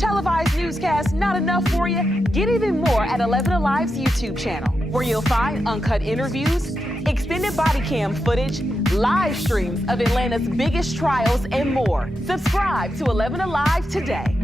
Televised newscasts not enough for you? Get even more at 11 Alive's YouTube channel, where you'll find uncut interviews, extended body cam footage, live streams of Atlanta's biggest trials, and more. Subscribe to 11 Alive today.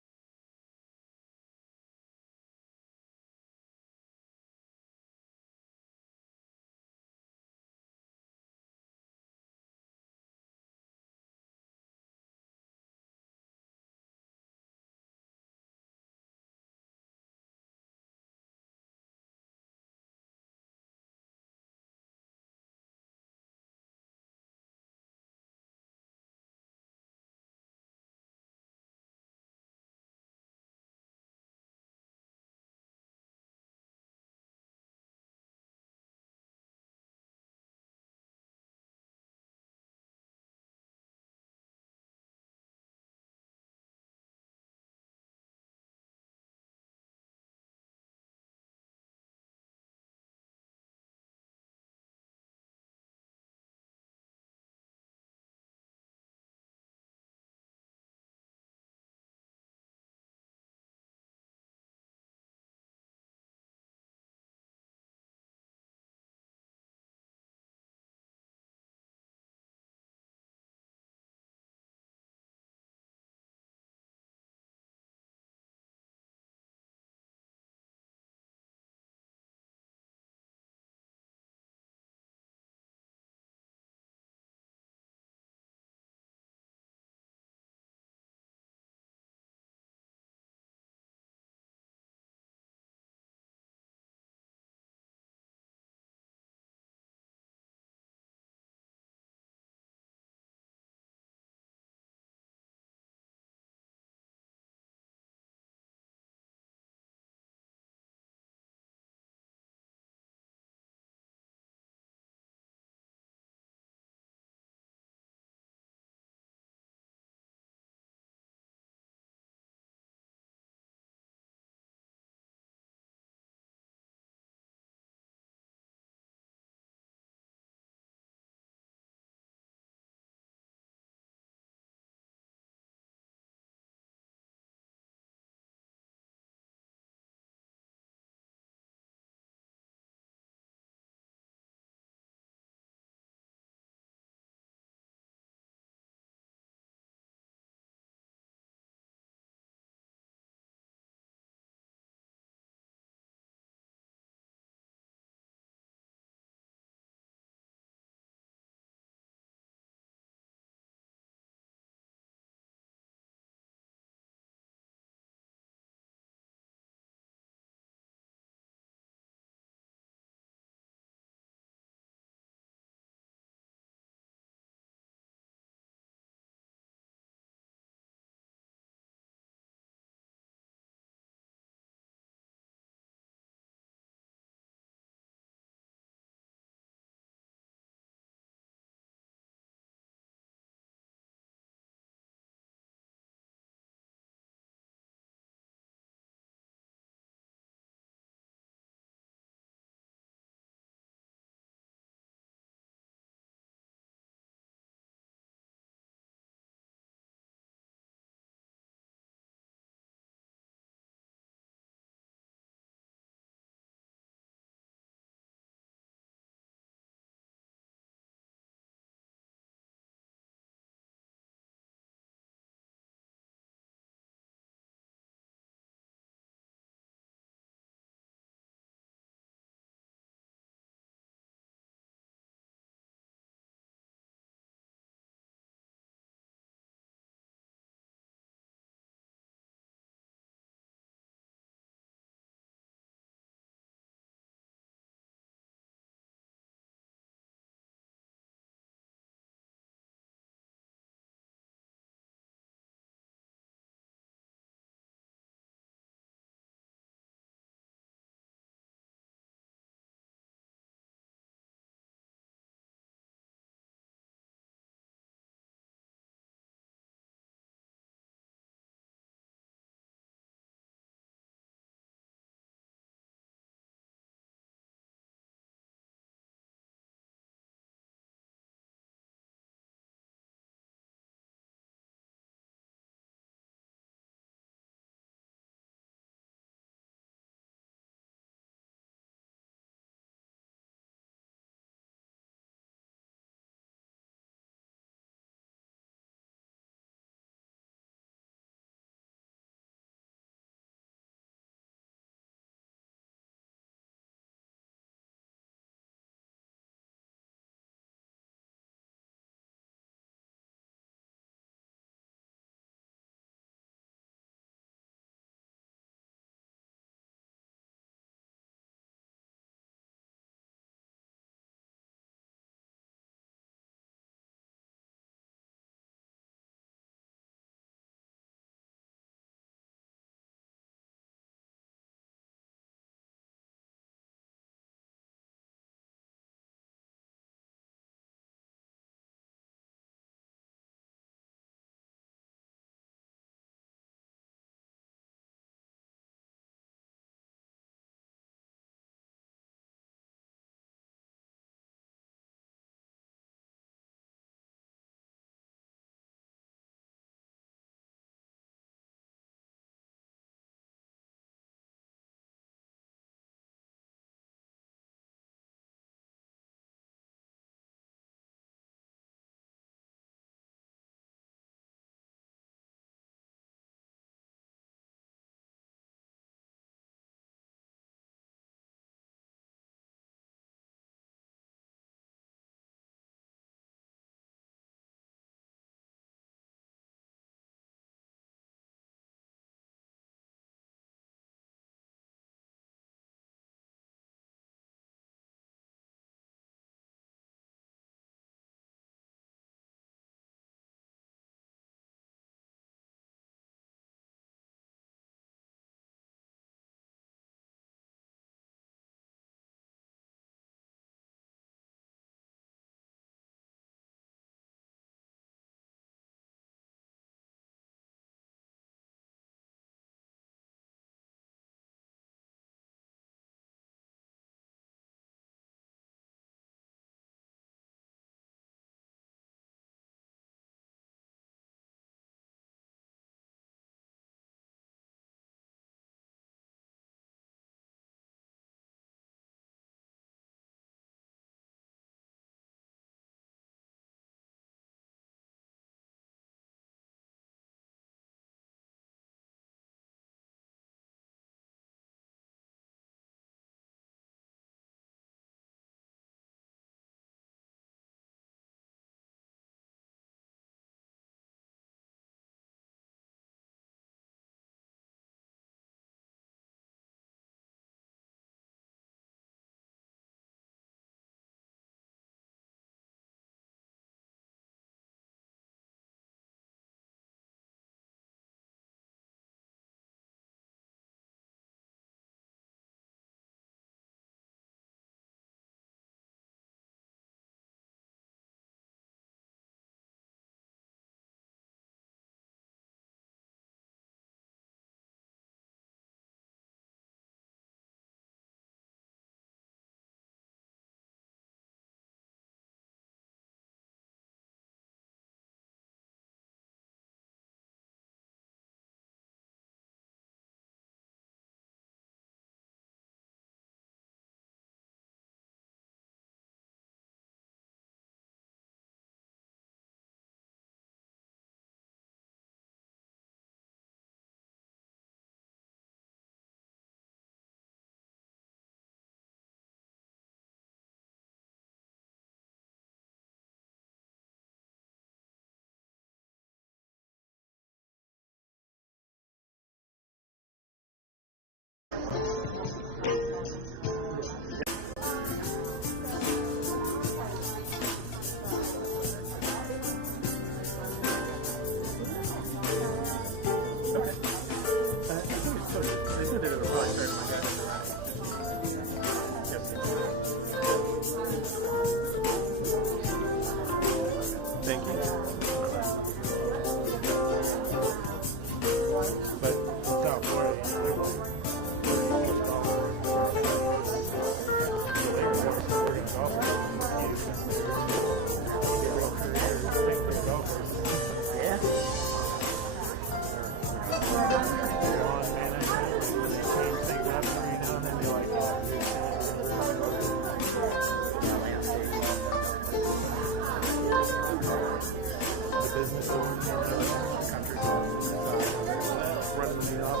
running the meat off.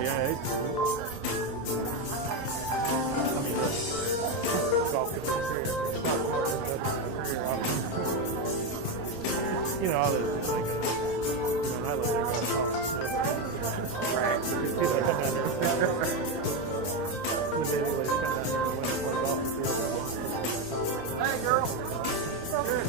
Yeah, it's cool. I mean, golf is a career. It's not hard, but that's a career, obviously. You know, I live like, when I live there, I was calling it snow. Right. So these people that come down there, the baby ladies come down here and win and play golf and do it. Hey, girl. Good.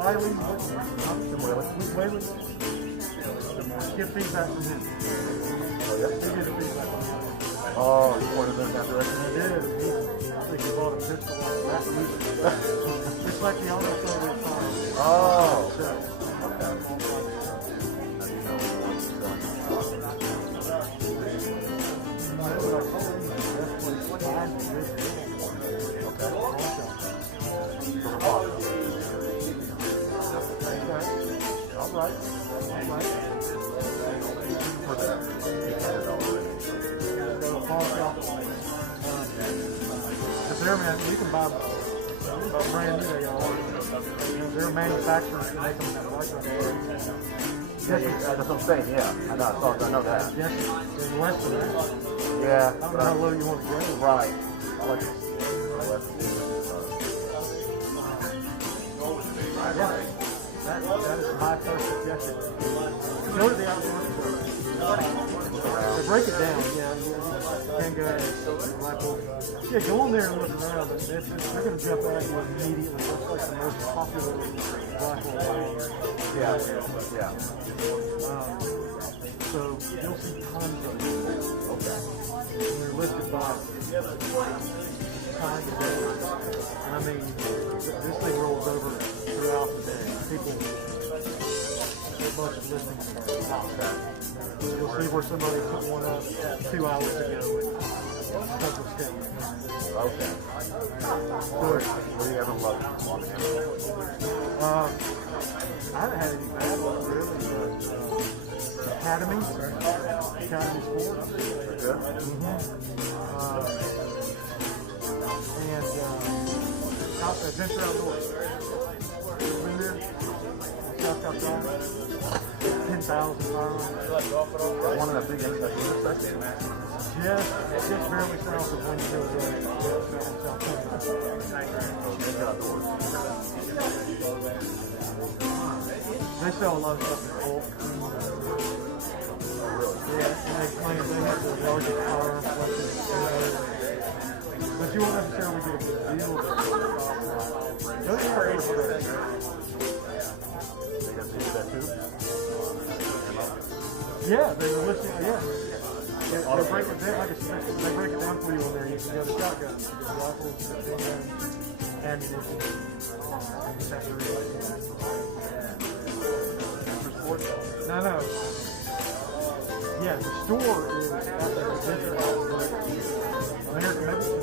Wiley, get feedback from him. Oh, yeah? He gets feedback from him. Oh, he pointed them that direction? I did. I think he bought a pistol like that. Just like the auto show we saw. Oh, okay. Okay. All right. For that, because they're you can buy brand new. They're manufacturers to make them like that. Yeah, that's what I'm saying. Yeah, I know that. Yes, in less than that. Yeah. I don't know how low you want to go. Right. I like it. Yeah. That is my first suggestion. Go to the outdoor store. They break it down, yeah. You can go ahead and rifle. Yeah, go in there and look around, but they're going to jump at you immediately. It's like the most popular rifle around. Yeah. So you'll see tons of them. Okay. And they're listed by time of day. And I mean, this thing rolls over throughout the day. People, a bunch of listings are top. You'll see where somebody put one up 2 hours ago with couple steps. Okay. What do you ever love on camera? I haven't had any bad ones really. Academy Sports. Good. And Adventure Outdoors. Been there? South Carolina. 10,000 firearms. One of the big intersections. Just barely south of when you go there. They sell a lot of stuff in bulk. Yeah, and they claim they have the largest firearm collection. But you won't necessarily get a good deal. Those are first. They got to do that too? Yeah, they were listing. Yeah. They break it down, like I said, they break it down for you on there. You can go to shotguns, you can rifles, ammunition, accessories. No. Yeah, the store is at the Adventure Outdoors. American Medicine.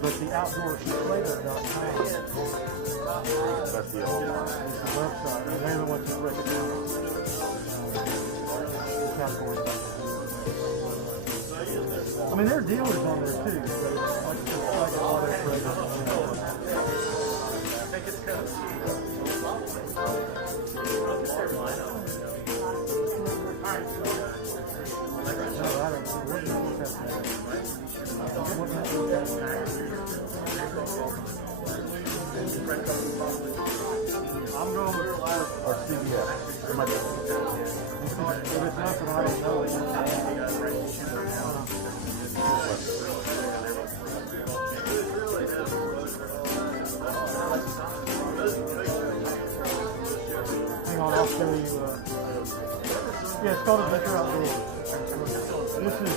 But the outdoorstrader.com. That's the Is old the website, and they're the ones that break it down. I mean, there are dealers on there too, but it's like a lot of traders. I think it's kind of cheap. them Or CBS. It might be. if it's nothing, I don't know. Hang on, I'll show you. Yeah, it's called Adventure Outdoors. This is.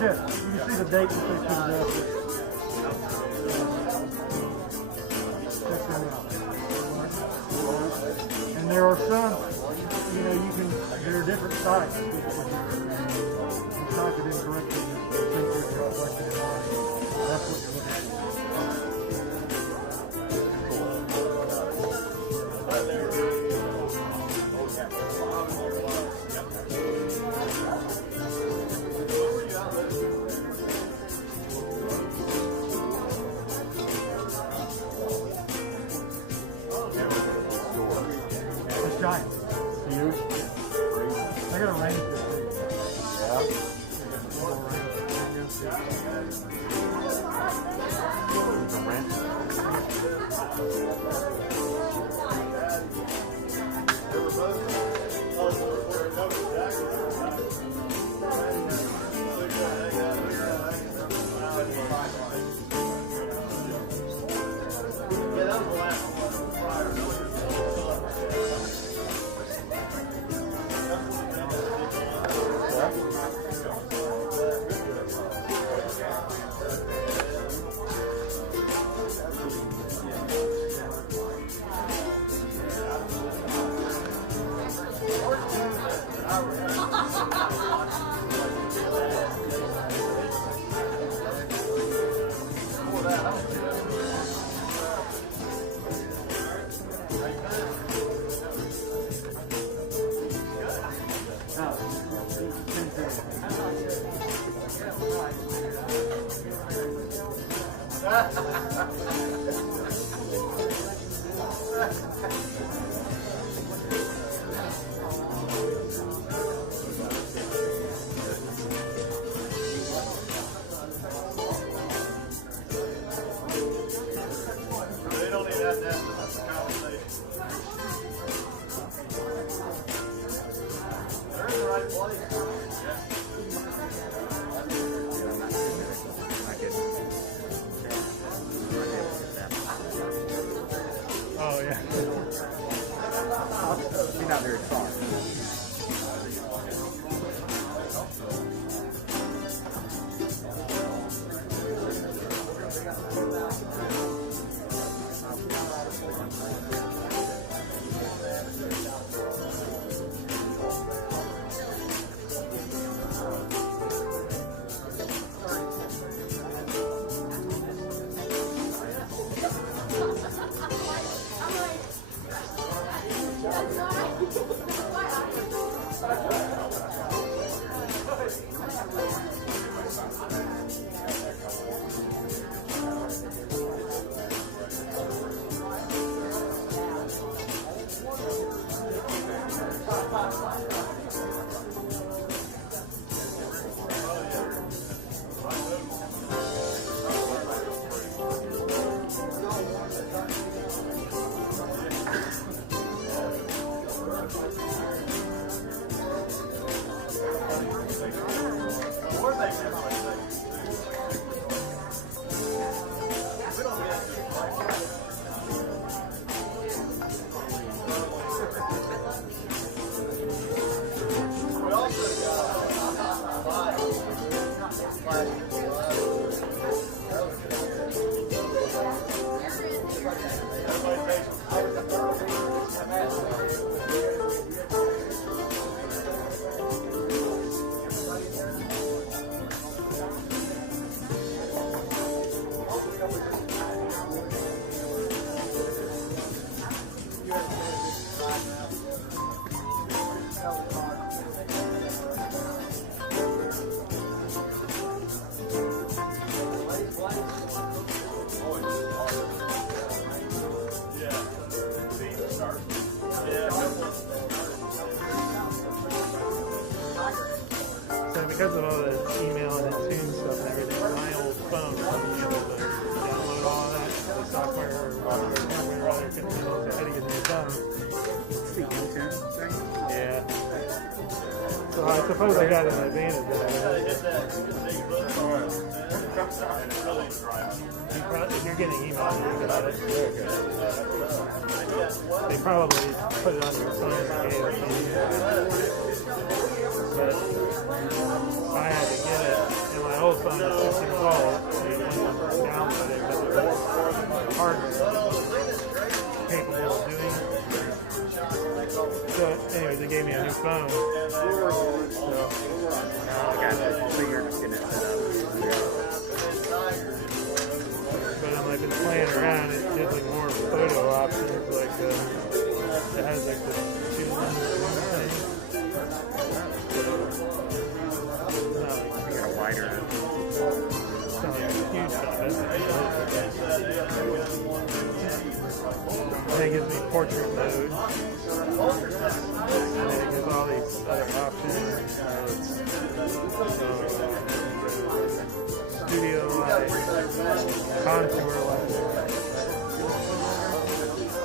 Yeah, you can see the date that they put it up. And there are some, you know, you can, there are different sites. You type it in correctly, you think there's a reflection in line. That's what you're looking for. It's giant. Huge. I got a range. Yeah. Oh, yeah. She's not very far. I'm like, So because of all the email and Intune stuff and everything, my old phone wasn't able to download all of that, the software or hardware rather couldn't handle it, so I had to get a new phone. It's the Intune thing. Yeah. So I suppose I got an advantage of that. If you're getting email, you got it. They probably put it on your phone and gave it to you. But I had to get it, and my old phone is 6 years old, so you can't download it, but the hardware capable of doing. So, anyways, they gave me a new phone. So, So you're just getting it set up. but I've been playing around. It gives like more photo options, like it has like the 2 lens thing. You got a wider. It's not like a huge stuff. And it gives me portrait mode. And then it gives all these other options. Studio light, contour light,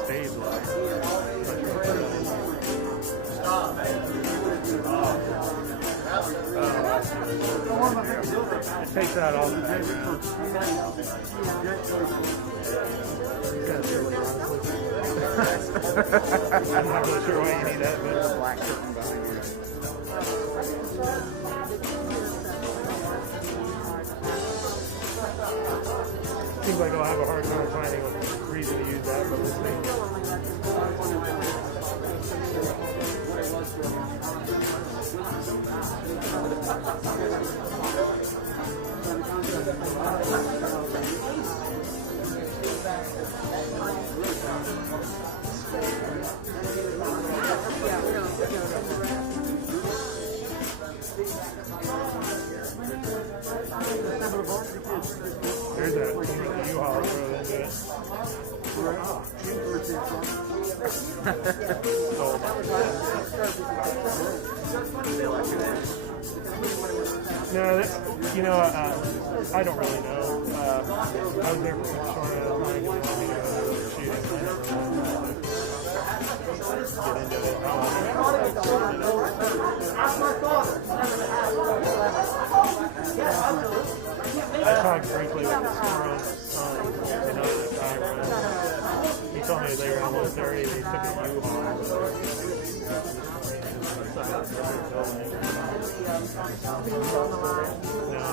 fade light. It takes out all the background. I'm not really sure why you need that, but Black curtain behind you. seems like I'll have a hard time finding a reason to use that, but we'll see. There's that U-Haul throw into it. No, I don't really know. I was there for short time shooting. Get into it. I talked briefly with the Squirrel's son, he told me they were almost 30, they took a U-Haul. No,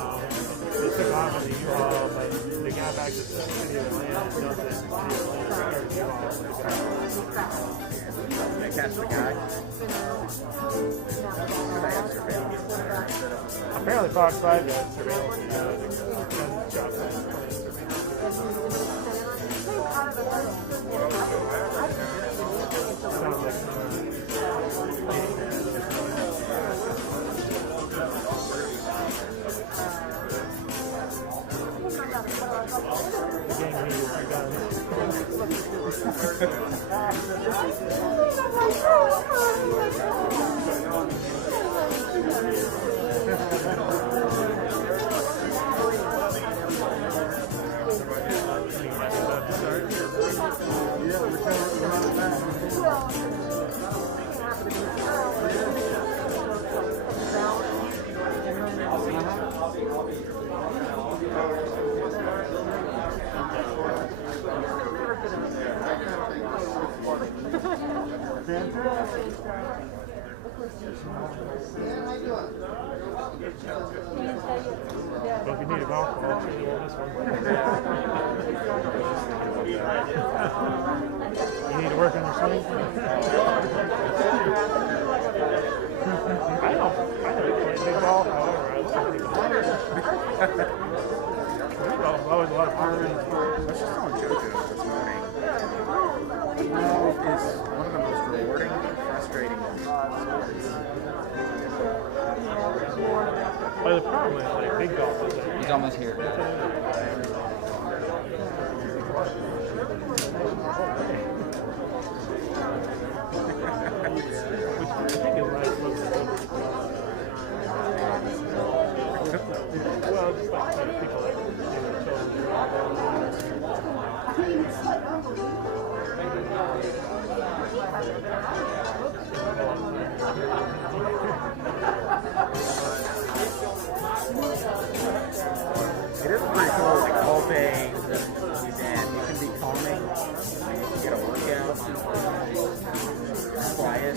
they took off in the U-Haul, but they got back to the city of Atlanta and dumped it in the city of Atlanta. They catch the guy. Apparently Fox 5 got surveillance. Sounds like the gang leader for guns. Well, if you need a golf ball, I'll show you this one. You need to work on your swing? I don't play big golf, however, I love big golf. Big golf is always a lot of fun. I was just telling JoJo this morning. It's one of the most rewarding and frustrating sports. But the problem is, like, big golf is like, He's almost here. It is pretty cool, like the whole day and you can be calming, you get a workout, quiet.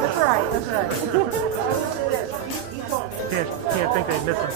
That's right, that's right. Can't think they miss him.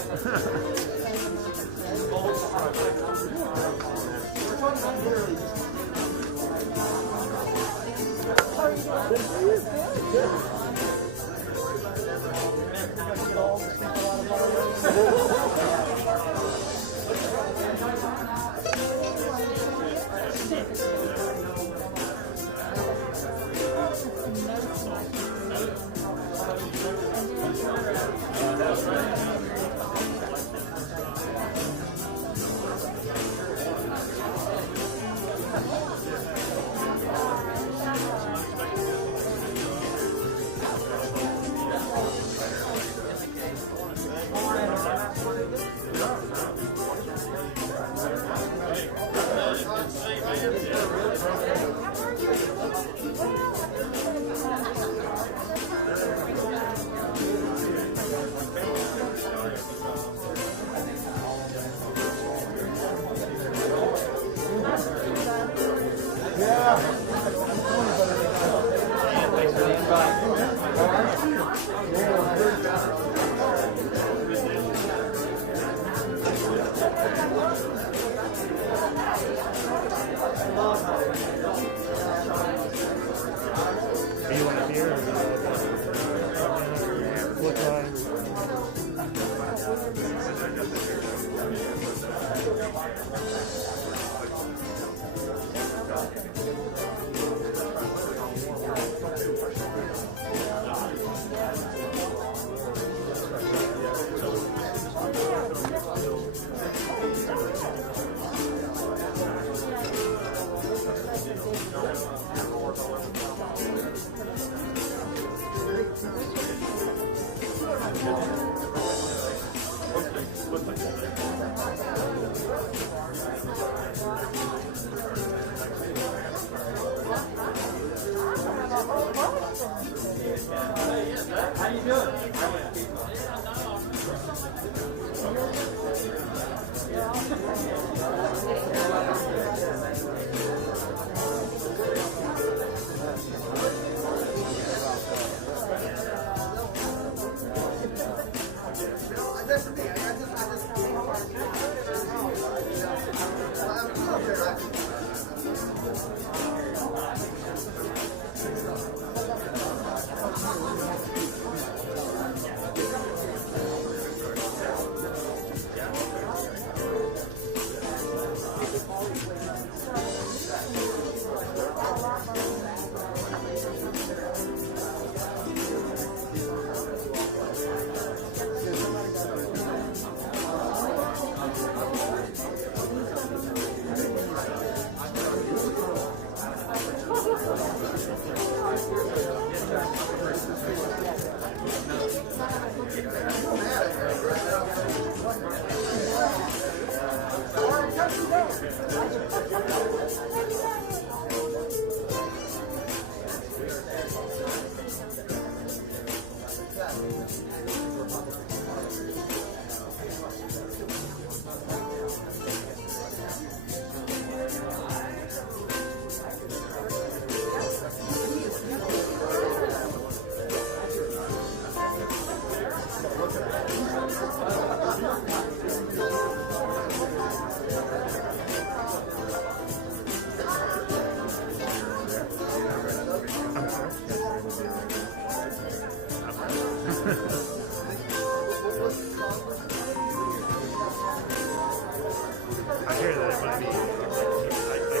I hear that it might be. I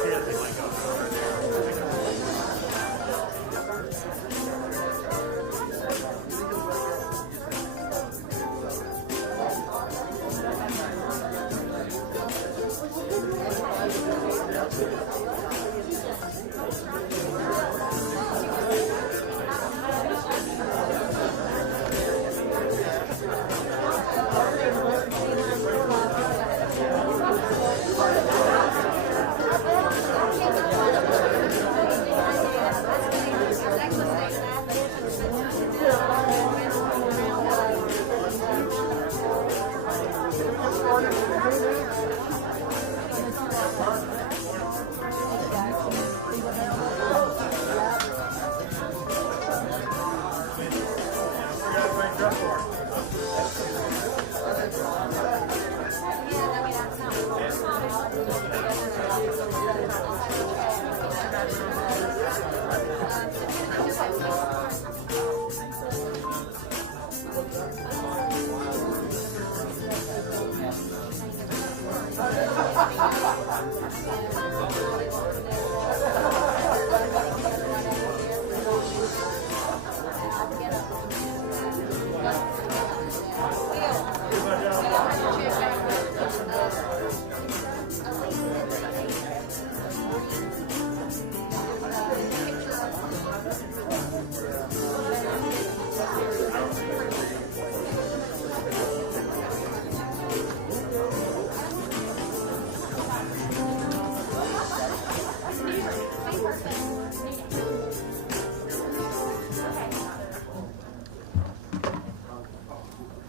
hear that they might go.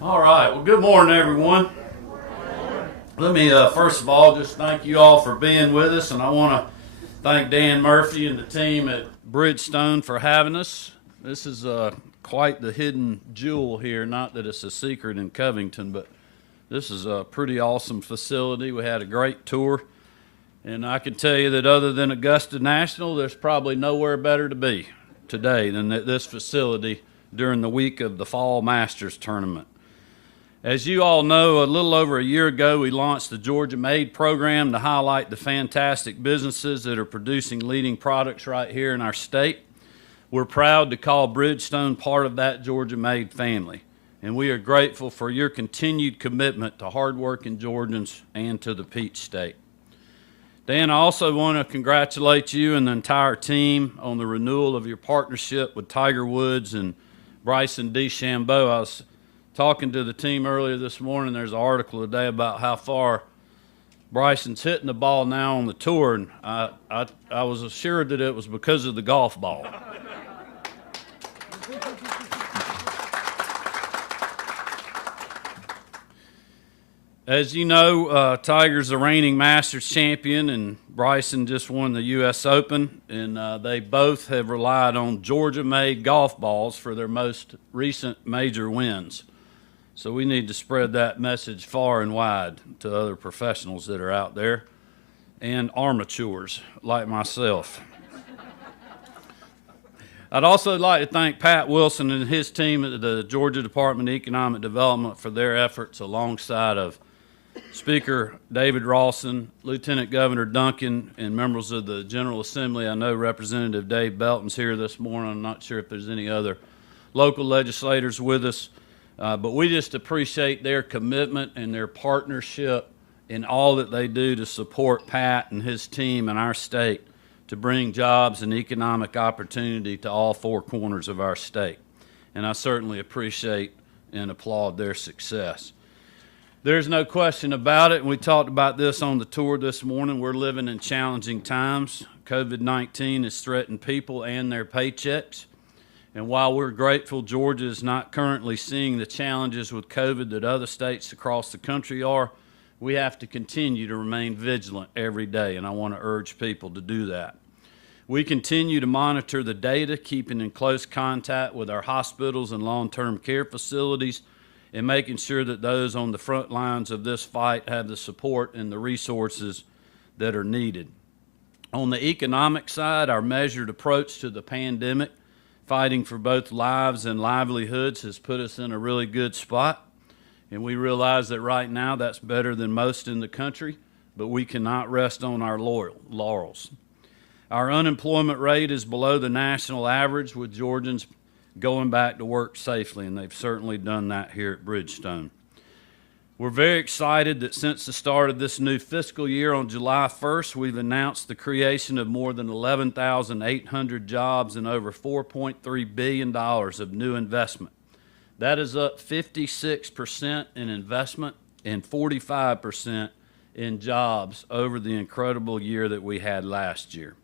All right, well, good morning, everyone. Let me first of all just thank you all for being with us, and I want to thank Dan Murphy and the team at Bridgestone for having us. This is quite the hidden jewel here, not that it's a secret in Covington, but this is a pretty awesome facility. We had a great tour, and I can tell you that other than Augusta National, there's probably nowhere better to be today than this facility during the week of the Fall Masters Tournament. As you all know, a little over a year ago, we launched the Georgia Made program to highlight the fantastic businesses that are producing leading products right here in our state. We're proud to call Bridgestone part of that Georgia Made family, and we are grateful for your continued commitment to hardworking Georgians and to the Peach State. Dan, I also want to congratulate you and the entire team on the renewal of your partnership with Tiger Woods and Bryson DeChambeau. I was talking to the team earlier this morning. There's an article today about how far Bryson's hitting the ball now on the tour, and I was assured that it was because of the golf ball. As you know, Tiger's the reigning Masters champion, and Bryson just won the U.S. Open, and they both have relied on Georgia-made golf balls for their most recent major wins. So we need to spread that message far and wide to other professionals that are out there and armatures like myself. I'd also like to thank Pat Wilson and his team at the Georgia Department of Economic Development for their efforts alongside of Speaker David Rawson, Lieutenant Governor Duncan, and members of the General Assembly. I know Representative Dave Belton's here this morning. I'm not sure if there's any other local legislators with us. But we just appreciate their commitment and their partnership in all that they do to support Pat and his team in our state to bring jobs and economic opportunity to all four corners of our state. And I certainly appreciate and applaud their success. There's no question about it, and we talked about this on the tour this morning. We're living in challenging times. COVID-19 has threatened people and their paychecks. And while we're grateful Georgia is not currently seeing the challenges with COVID that other states across the country are, we have to continue to remain vigilant every day, and I want to urge people to do that. We continue to monitor the data, keeping in close contact with our hospitals and long-term care facilities, and making sure that those on the front lines of this fight have the support and the resources that are needed. On the economic side, our measured approach to the pandemic, fighting for both lives and livelihoods, has put us in a really good spot. And we realize that right now that's better than most in the country, but we cannot rest on our laurels. Our unemployment rate is below the national average, with Georgians going back to work safely, and they've certainly done that here at Bridgestone. We're very excited that since the start of this new fiscal year on July 1st, we've announced the creation of more than 11,800 jobs and over $4.3 billion of new investment. That is up 56% in investment and 45% in jobs over the incredible year that we had last year.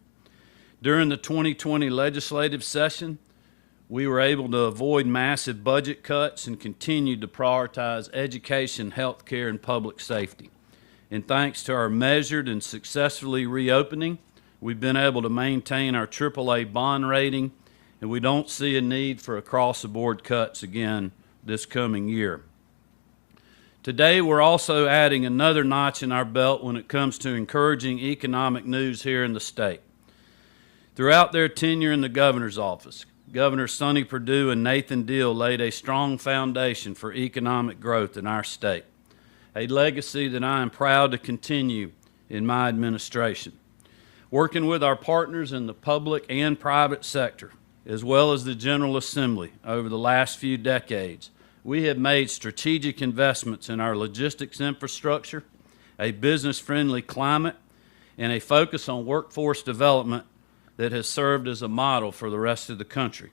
During the 2020 legislative session, we were able to avoid massive budget cuts and continue to prioritize education, health care, and public safety. And thanks to our measured and successfully reopening, we've been able to maintain our AAA bond rating, and we don't see a need for across-the-board cuts again this coming year. Today, we're also adding another notch in our belt when it comes to encouraging economic news here in the state. Throughout their tenure in the governor's office, Governor Sonny Perdue and Nathan Deal laid a strong foundation for economic growth in our state, a legacy that I am proud to continue in my administration. Working with our partners in the public and private sector, as well as the General Assembly over the last few decades, we have made strategic investments in our logistics infrastructure, a business-friendly climate, and a focus on workforce development that has served as a model for the rest of the country.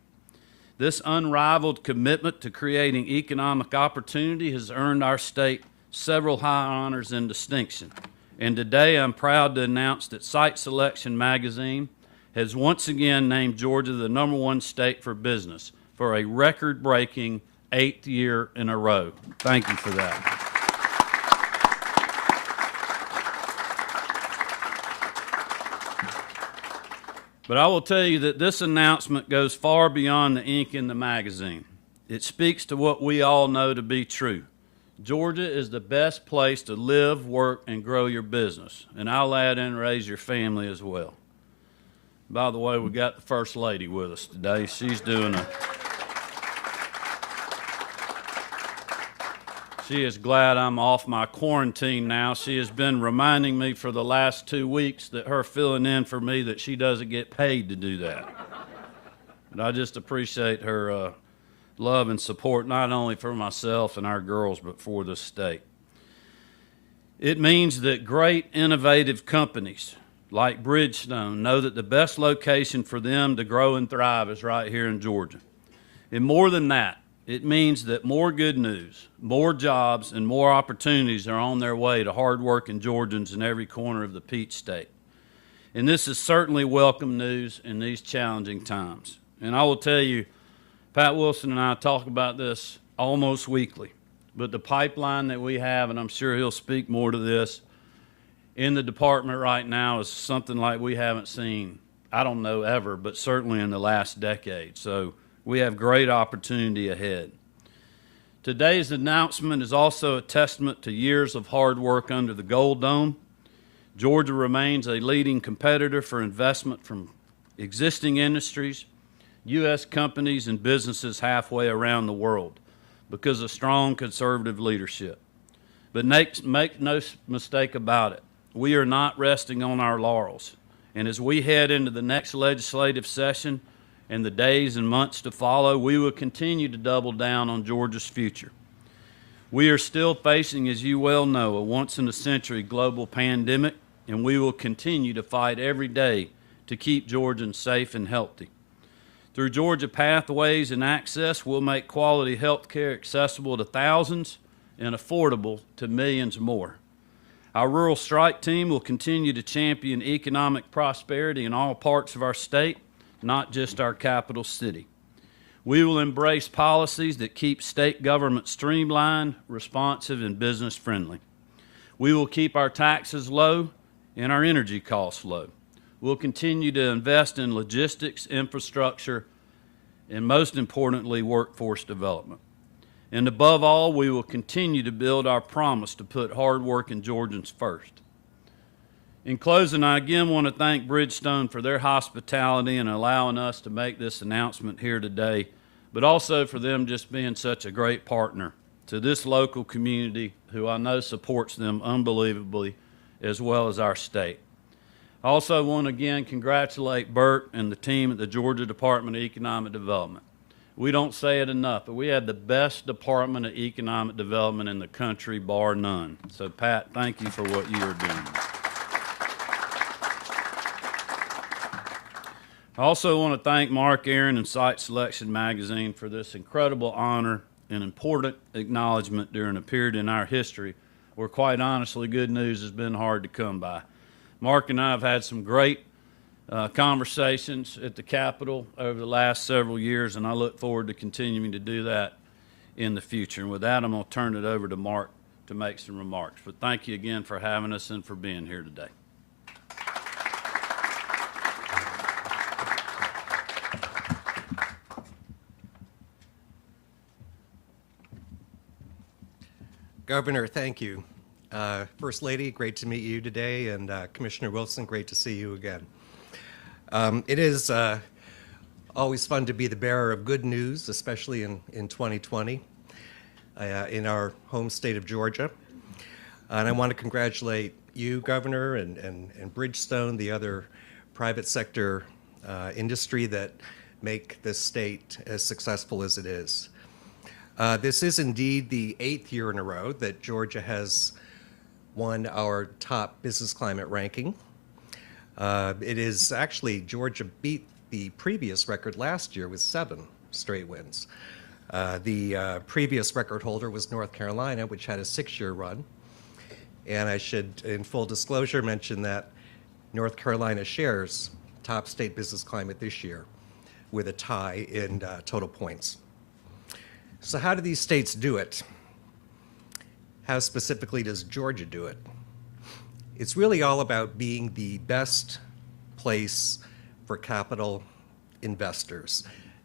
This unrivaled commitment to creating economic opportunity has earned our state several high honors and distinction. And today I'm proud to announce that Site Selection magazine has once again named Georgia the #1 state for business for a record-breaking 8th year in a row. Thank you for that. But I will tell you that this announcement goes far beyond the ink in the magazine. It speaks to what we all know to be true. Georgia is the best place to live, work, and grow your business. And I'll add and raise your family as well. By the way, we got the First Lady with us today. She is glad I'm off my quarantine now. She has been reminding me for the last 2 weeks that her filling in for me, that she doesn't get paid to do that. And I just appreciate her love and support, not only for myself and our girls, but for the state. It means that great innovative companies like Bridgestone know that the best location for them to grow and thrive is right here in Georgia. And more than that, it means that more good news, more jobs, and more opportunities are on their way to hard-working Georgians in every corner of the Peach State. And this is certainly welcome news in these challenging times. And I will tell you, Pat Wilson and I talk about this almost weekly, but the pipeline that we have, and I'm sure he'll speak more to this, in the department right now is something like we haven't seen, I don't know ever, but certainly in the last decade. So we have great opportunity ahead. Today's announcement is also a testament to years of hard work under the Gold Dome. Georgia remains a leading competitor for investment from existing industries, U.S. companies, and businesses halfway around the world because of strong conservative leadership. But make no mistake about it, we are not resting on our laurels. And as we head into the next legislative session, and the days and months to follow, we will continue to double down on Georgia's future. We are still facing, as you well know, a once-in-a-century global pandemic, and we will continue to fight every day to keep Georgians safe and healthy. Through Georgia Pathways and Access, we'll make quality health care accessible to thousands and affordable to millions more. Our Rural Strike Team will continue to champion economic prosperity in all parts of our state, not just our capital city. We will embrace policies that keep state government streamlined, responsive, and business-friendly. We will keep our taxes low and our energy costs low. We'll continue to invest in logistics, infrastructure, and most importantly, workforce development. And above all, we will continue to build our promise to put hard-working Georgians first. In closing, I again want to thank Bridgestone for their hospitality and allowing us to make this announcement here today, but also for them just being such a great partner to this local community who I know supports them unbelievably, as well as our state. I also want to again congratulate Bert and the team at the Georgia Department of Economic Development. We don't say it enough, but we have the best Department of Economic Development in the country, bar none. So, Pat, thank you for what you are doing. I also want to thank Mark Aaron and Site Selection Magazine for this incredible honor and important acknowledgement during a period in our history where, quite honestly, good news has been hard to come by. Mark and I have had some great conversations at the Capitol over the last several years, and I look forward to continuing to do that in the future. And with that, I'm going to turn it over to Mark to make some remarks. But thank you again for having us and for being here today. Governor, thank you. First Lady, great to meet you today, and Commissioner Wilson, great to see you again. It is always fun to be the bearer of good news, especially in 2020 in our home state of Georgia. And I want to congratulate you, Governor, and Bridgestone, the other private sector industry that make this state as successful as it is. This is indeed the 8th year in a row that Georgia has won our top business climate ranking. It is actually, Georgia beat the previous record last year with 7 straight wins. The previous record holder was North Carolina, which had a 6-year run. And I should, in full disclosure, mention that North Carolina shares top state business climate this year with a tie in total points. So how do these states do it? How specifically does Georgia do it? It's really all about being the best place for capital investors.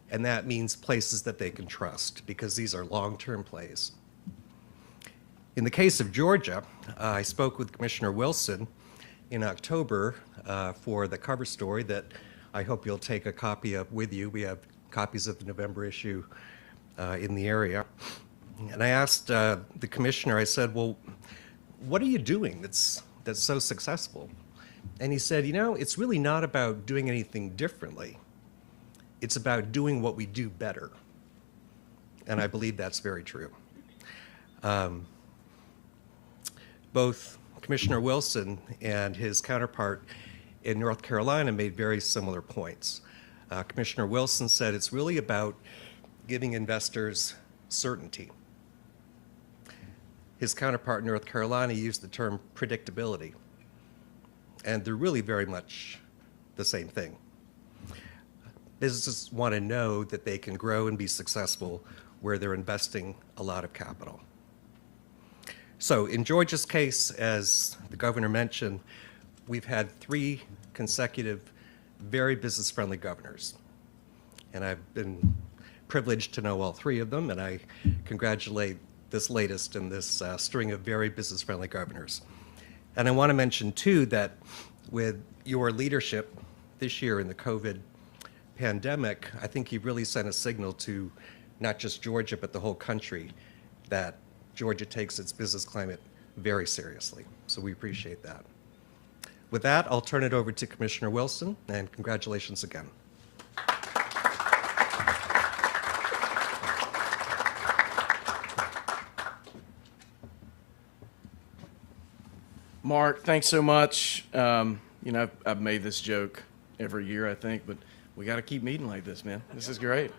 And that means places that they can trust, because these are long-term plays. In the case of Georgia, I spoke with Commissioner Wilson in October for the cover story that I hope you'll take a copy of with you. We have copies of the November issue in the area. And I asked the commissioner, I said, well, what are you doing that's so successful? And he said, you know, it's really not about doing anything differently. It's about doing what we do better. And I believe that's very true. Both Commissioner Wilson and his counterpart in North Carolina made very similar points. Commissioner Wilson said it's really about giving investors certainty. His counterpart in North Carolina used the term predictability. And they're really very much the same thing. Businesses want to know that they can grow and be successful where they're investing a lot of capital. So in Georgia's case, as the governor mentioned, we've had 3 consecutive very business-friendly governors. And I've been privileged to know all 3 of them, and I congratulate this latest in this string of very business-friendly governors. And I want to mention, too, that with your leadership this year in the COVID pandemic, I think you've really sent a signal to not just Georgia, but the whole country, that Georgia takes its business climate very seriously. So we appreciate that. With that, I'll turn it over to Commissioner Wilson, and congratulations again. Mark, thanks so much. You know, I've made this joke every year, I think, but we got to keep meeting like this, man. This is great.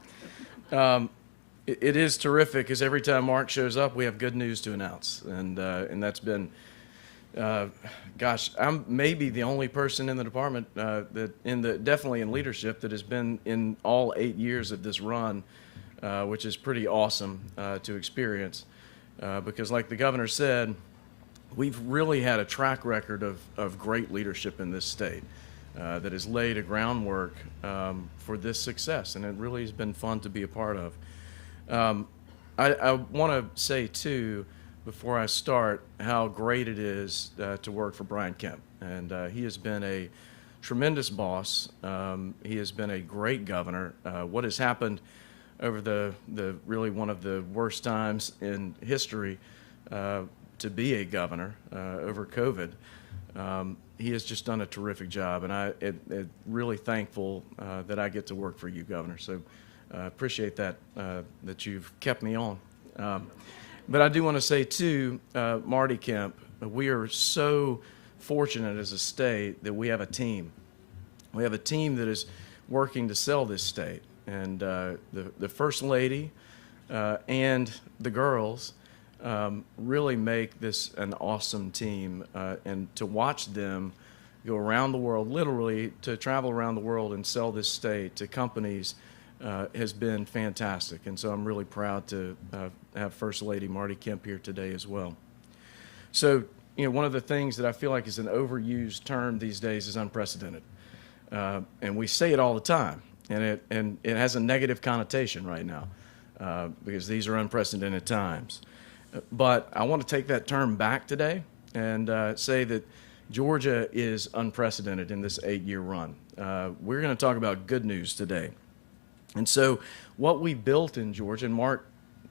It is terrific, because every time Mark shows up, we have good news to announce, and that's been, gosh, I'm maybe the only person in the department definitely in leadership that has been in all 8 years of this run, which is pretty awesome to experience, because like the governor said, we've really had a track record of great leadership in this state that has laid a groundwork for this success, and it really has been fun to be a part of. I want to say, too, before I start, how great it is to work for Brian Kemp. And he has been a tremendous boss. He has been a great governor. What has happened over the really one of the worst times in history to be a governor over COVID, he has just done a terrific job. And I'm really thankful that I get to work for you, Governor. So appreciate that you've kept me on. But I do want to say, too, Marty Kemp, we are so fortunate as a state that we have a team. We have a team that is working to sell this state. And the First Lady and the girls really make this an awesome team. And to watch them go around the world, literally to travel around the world and sell this state to companies has been fantastic. And so I'm really proud to have First Lady Marty Kemp here today as well. So, one of the things that I feel like is an overused term these days is unprecedented. And we say it all the time, and it has a negative connotation right now because these are unprecedented times. But I want to take that term back today and say that Georgia is unprecedented in this 8-year run. We're going to talk about good news today. And so what we built in Georgia, and Mark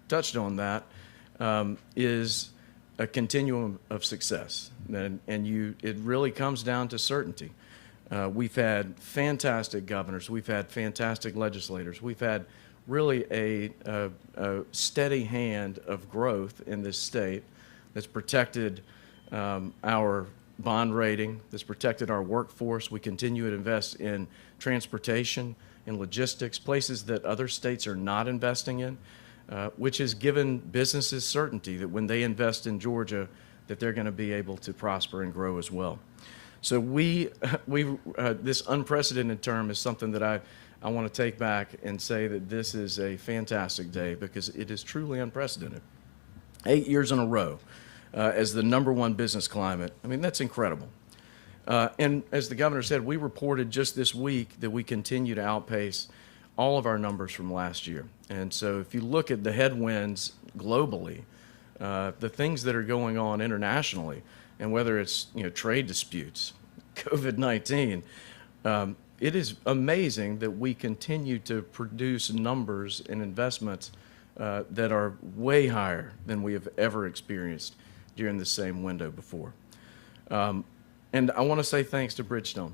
touched on that, is a continuum of success. And it really comes down to certainty. We've had fantastic governors. We've had fantastic legislators. We've had really a steady hand of growth in this state that's protected our bond rating, that's protected our workforce. We continue to invest in transportation, in logistics, places that other states are not investing in, which has given businesses certainty that when they invest in Georgia, that they're going to be able to prosper and grow as well. So this unprecedented term is something that I want to take back and say that this is a fantastic day because it is truly unprecedented. 8 years in a row as the #1 business climate. I mean, that's incredible. And as the governor said, we reported just this week that we continue to outpace all of our numbers from last year. And so if you look at the headwinds globally, the things that are going on internationally, and whether it's trade disputes, COVID-19, it is amazing that we continue to produce numbers and investments that are way higher than we have ever experienced during the same window before. And I want to say thanks to Bridgestone.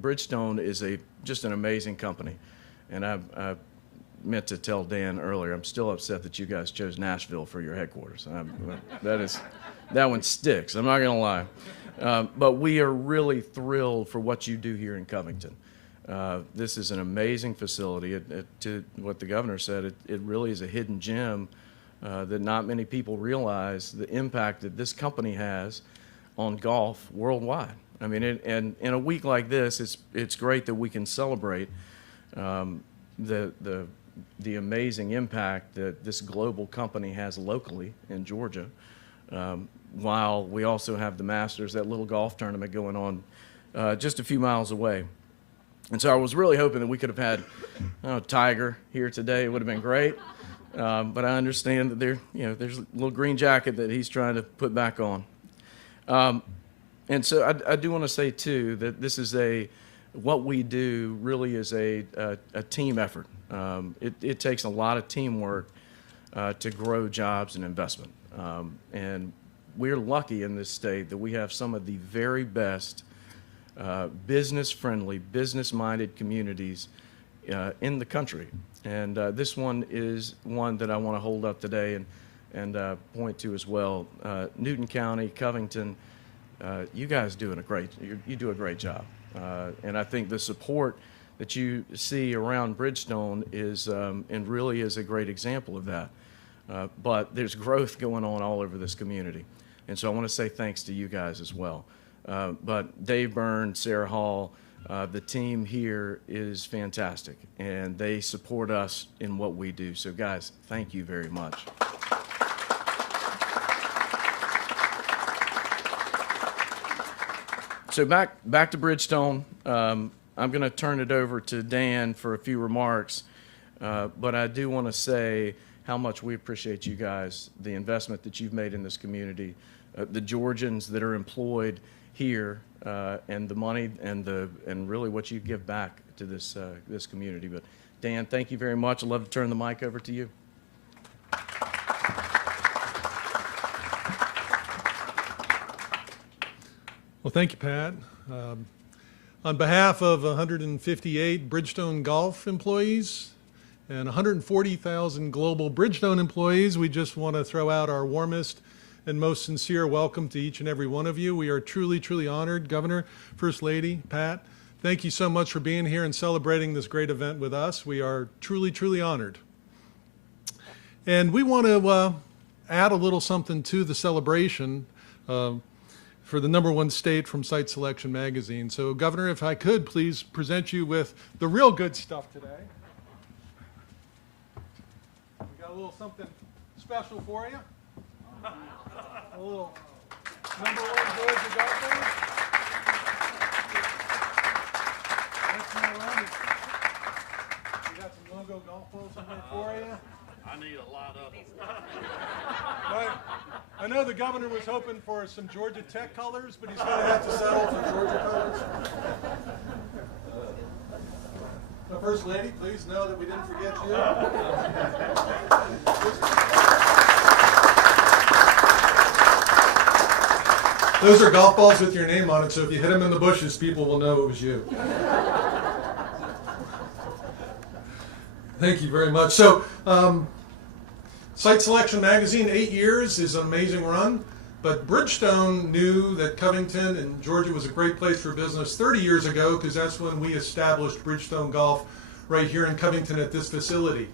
Bridgestone is just an amazing company. And I meant to tell Dan earlier, I'm still upset that you guys chose Nashville for your headquarters. That one sticks, I'm not going to lie. But we are really thrilled for what you do here in Covington. This is an amazing facility. To what the governor said, it really is a hidden gem that not many people realize the impact that this company has on golf worldwide. I mean, and in a week like this, it's great that we can celebrate the amazing impact that this global company has locally in Georgia, while we also have the Masters, that little golf tournament going on just a few miles away. And so I was really hoping that we could have had Tiger here today. It would have been great. But I understand that there's a little green jacket that he's trying to put back on. And so I do want to say, too, that this is what we do really is a team effort. It takes a lot of teamwork to grow jobs and investment. And we're lucky in this state that we have some of the very best business-friendly, business-minded communities in the country. And this one is one that I want to hold up today and point to as well. Newton County, Covington, you guys you do a great job. And I think the support that you see around Bridgestone is, and really is a great example of that. But there's growth going on all over this community. And so I want to say thanks to you guys as well. But Dave Byrne, Sarah Hall, the team here is fantastic, and they support us in what we do. So guys, thank you very much. So back to Bridgestone. I'm going to turn it over to Dan for a few remarks, but I do want to say how much we appreciate you guys, the investment that you've made in this community, the Georgians that are employed here, and the money and really what you give back to this community. But Dan, thank you very much. I'd love to turn the mic over to you. Well, thank you, Pat. On behalf of 158 Bridgestone Golf employees and 140,000 global Bridgestone employees, we just want to throw out our warmest and most sincere welcome to each and every one of you. We are truly, truly honored. Governor, First Lady, Pat, thank you so much for being here and celebrating this great event with us. We are truly, truly honored. And we want to add a little something to the celebration for the #1 state from Site Selection Magazine. So, Governor, if I could please present you with the real good stuff today. We got a little something special for you. A little #1 Georgia golfer. That's not wrong. We got some logo golf balls in there for you. I need a lot of them. Right. I know the governor was hoping for some Georgia Tech colors, but he's going to have to settle for Georgia colors. The First Lady, please know that we didn't forget you. Those are golf balls with your name on it, so if you hit them in the bushes, people will know it was you. Thank you very much. So, Site Selection Magazine, 8 years is an amazing run, but Bridgestone knew that Covington and Georgia was a great place for business 30 years ago, because that's when we established Bridgestone Golf right here in Covington at this facility.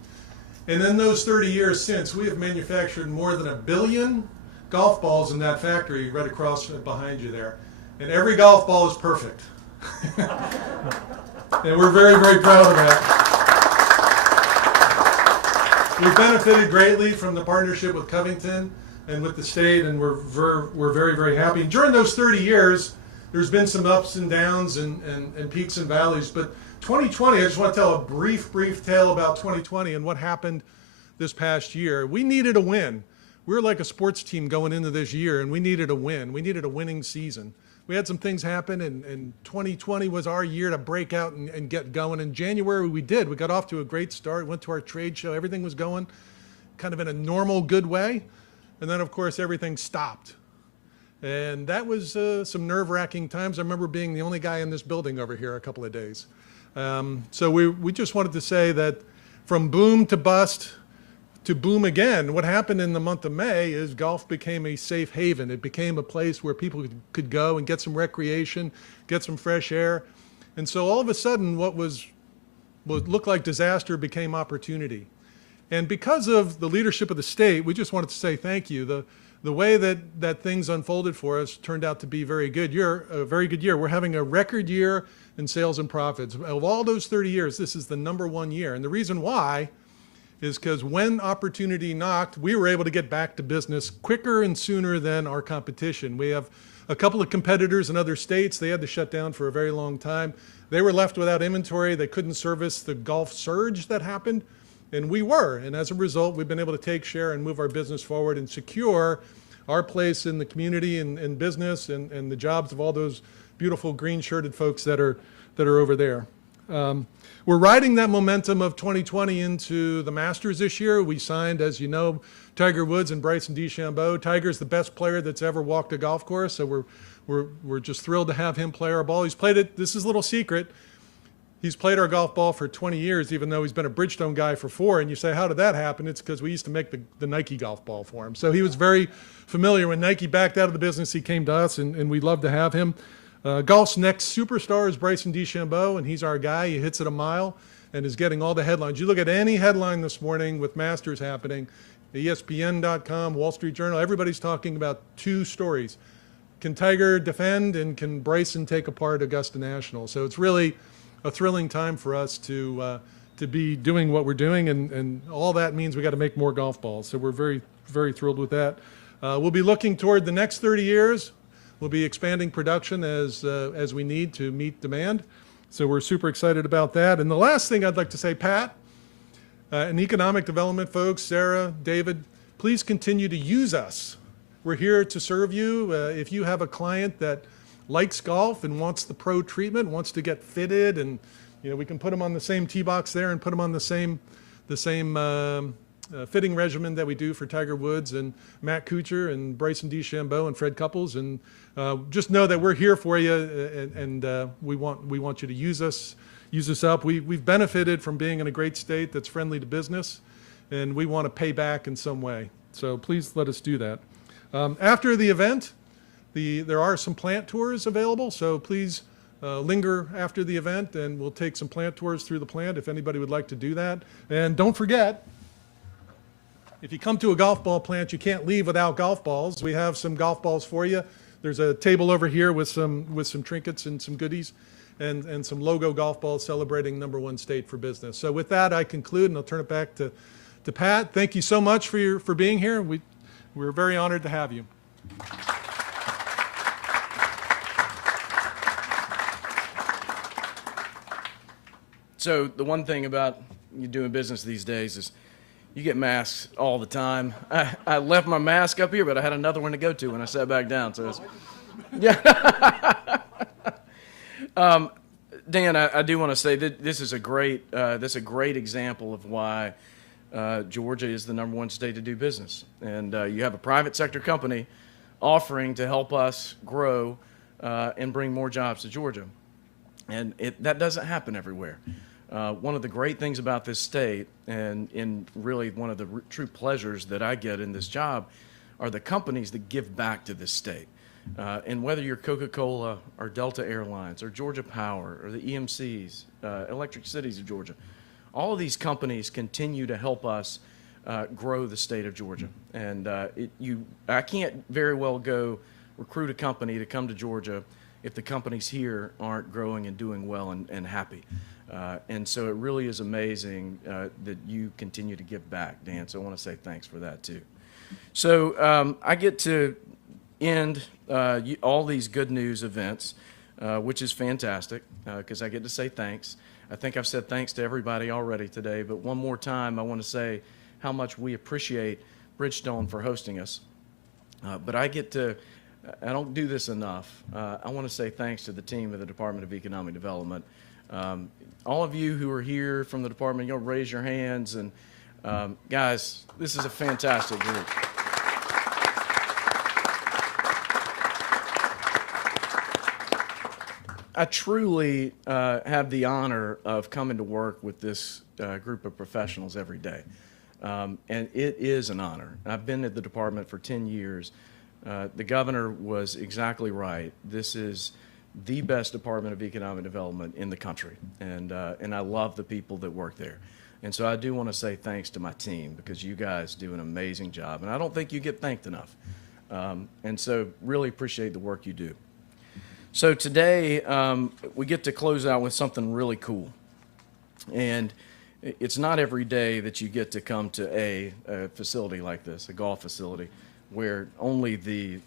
And in those 30 years since, we have manufactured more than 1 billion golf balls in that factory right across behind you there. And every golf ball is perfect. And we're very, very proud of that. We've benefited greatly from the partnership with Covington and with the state, and we're very, very happy. And during those 30 years, there's been some ups and downs and peaks and valleys. But 2020, I just want to tell a brief tale about 2020 and what happened this past year. We needed a win. We were like a sports team going into this year, and we needed a win. We needed a winning season. We had some things happen, and 2020 was our year to break out and get going. In January, we did. We got off to a great start, went to our trade show. Everything was going kind of in a normal, good way. And then, of course, everything stopped. And that was some nerve-wracking times. I remember being the only guy in this building over here a couple of days. So we just wanted to say that from boom to bust, to boom again, what happened in the month of May is golf became a safe haven. It became a place where people could go and get some recreation, get some fresh air. And so all of a sudden, what looked like disaster became opportunity. And because of the leadership of the state, we just wanted to say thank you. The way that things unfolded for us turned out to be very good. A very good year. We're having a record year in sales and profits. Of all those 30 years, this is the #1 year. And the reason why is because when opportunity knocked, we were able to get back to business quicker and sooner than our competition. We have a couple of competitors in other states. They had to shut down for a very long time. They were left without inventory. They couldn't service the golf surge that happened, and we were. And as a result, we've been able to take share and move our business forward and secure our place in the community and business and the jobs of all those beautiful green-shirted folks that are over there. We're riding that momentum of 2020 into the Masters this year. We signed, as you know, Tiger Woods and Bryson DeChambeau. Tiger's the best player that's ever walked a golf course, so we're just thrilled to have him play our ball. He's played it, this is a little secret, he's played our golf ball for 20 years, even though he's been a Bridgestone guy for 4. And you say, how did that happen? It's because we used to make the Nike golf ball for him. So he was very familiar. When Nike backed out of the business, he came to us, and we'd love to have him. Golf's next superstar is Bryson DeChambeau, and he's our guy. He hits it a mile and is getting all the headlines. You look at any headline this morning with Masters happening, ESPN.com, Wall Street Journal, everybody's talking about two stories. Can Tiger defend, and can Bryson take apart Augusta National? So it's really a thrilling time for us to be doing what we're doing, and all that means we got to make more golf balls. So we're very, very thrilled with that. We'll be looking toward the next 30 years. We'll be expanding production as we need to meet demand. So we're super excited about that. And the last thing I'd like to say, Pat, and economic development folks, Sarah, David, please continue to use us. We're here to serve you. If you have a client that likes golf and wants the pro treatment, wants to get fitted, and we can put them on the same tee box there and put them on the same fitting regimen that we do for Tiger Woods and Matt Kuchar and Bryson DeChambeau and Fred Couples. And just know that we're here for you, and we want you to use us up. We've benefited from being in a great state that's friendly to business, and we want to pay back in some way. So please let us do that. After the event, there are some plant tours available, so please linger after the event, and we'll take some plant tours through the plant if anybody would like to do that. And don't forget, if you come to a golf ball plant, you can't leave without golf balls. We have some golf balls for you. There's a table over here with some trinkets and some goodies, and some logo golf balls celebrating #1 state for business. So with that, I conclude, and I'll turn it back to Pat. Thank you so much for being here. We're very honored to have you. So the one thing about you doing business these days is you get masks all the time. I left my mask up here, but I had another one to go to when I sat back down. So, yeah. Dan, I do want to say that this is a great example of why Georgia is the #1 state to do business. And you have a private sector company offering to help us grow and bring more jobs to Georgia. And that doesn't happen everywhere. One of the great things about this state, and really one of the true pleasures that I get in this job, are the companies that give back to this state. And whether you're Coca-Cola or Delta Airlines or Georgia Power or the EMCs, Electric Cities of Georgia, all of these companies continue to help us grow the state of Georgia. And I can't very well go recruit a company to come to Georgia if the companies here aren't growing and doing well and happy. And so it really is amazing that you continue to give back, Dan. So I want to say thanks for that too. So I get to end all these good news events, which is fantastic because I get to say thanks. I think I've said thanks to everybody already today, but one more time I want to say how much we appreciate Bridgestone for hosting us. But I don't do this enough. I want to say thanks to the team of the Department of Economic Development. All of you who are here from the department, you'll raise your hands. And guys, this is a fantastic group. I truly have the honor of coming to work with this group of professionals every day. And it is an honor. I've been at the department for 10 years. The governor was exactly right. This is the best Department of Economic Development in the country, and I love the people that work there. And so I do want to say thanks to my team because you guys do an amazing job, and I don't think you get thanked enough. And so really appreciate the work you do. So today we get to close out with something really cool, and it's not every day that you get to come to a facility like this, a golf facility, where only the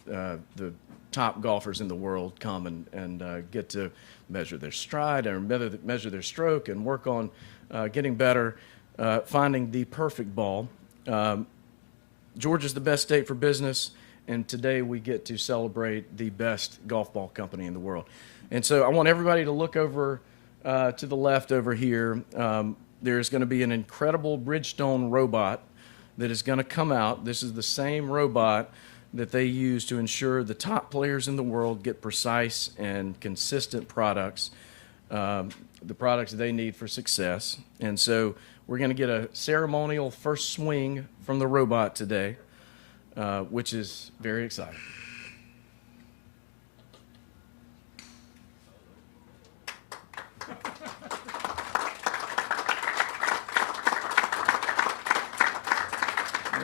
top golfers in the world come and get to measure their stride or measure their stroke and work on getting better, finding the perfect ball. Georgia's the best state for business, and today we get to celebrate the best golf ball company in the world. And so I want everybody to look over to the left over here. There's going to be an incredible Bridgestone robot that is going to come out. This is the same robot that they use to ensure the top players in the world get precise and consistent products, the products they need for success. And so we're going to get a ceremonial first swing from the robot today, which is very exciting.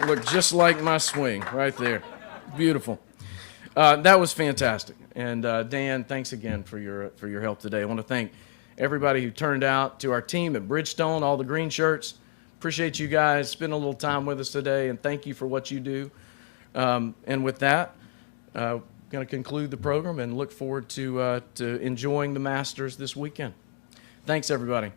Look just like my swing right there. Beautiful. That was fantastic. And Dan, thanks again for your help today. I want to thank everybody who turned out, to our team at Bridgestone, all the green shirts. Appreciate you guys spending a little time with us today, and thank you for what you do. And with that, going to conclude the program and look forward to enjoying the Masters this weekend. Thanks, everybody.